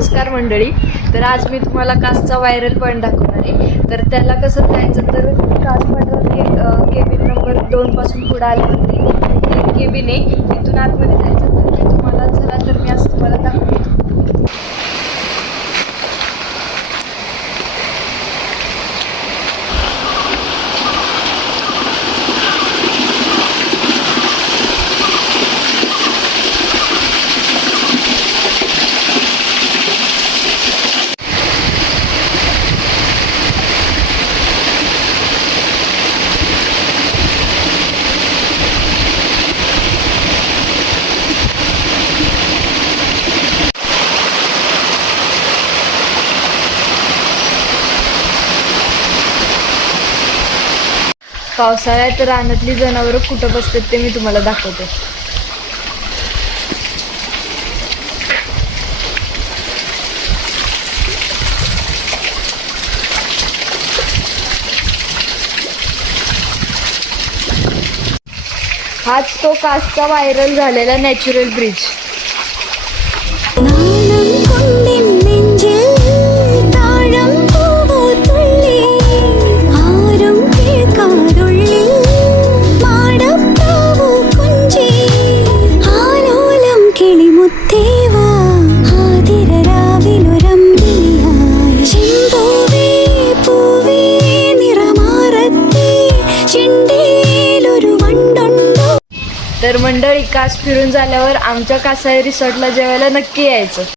नमस्कार मंडळी. तर आज मी तुम्हाला कासचा व्हायरल पॉईंट दाखवणार आहे. तर त्याला कसं जायचं तर कास पाठवत एक केबिन नंबर 2 पासून पुढे आल्यावरती एक केबिन आहे, तिथून आतमध्ये जायचं. तर मी तुम्हाला चला तर मी आज तुम्हाला दाखवते. पावसाळ्यात रानातली जनावरं कुठं बसतात ते मी तुम्हाला दाखवते. हाच तो कासचा व्हायरल झालेला नॅचरल ब्रिज. तर मंडळी, कास फिरून झाल्यावर आमच्या कासाई रिसॉर्टला जेवायला नक्की यायचं.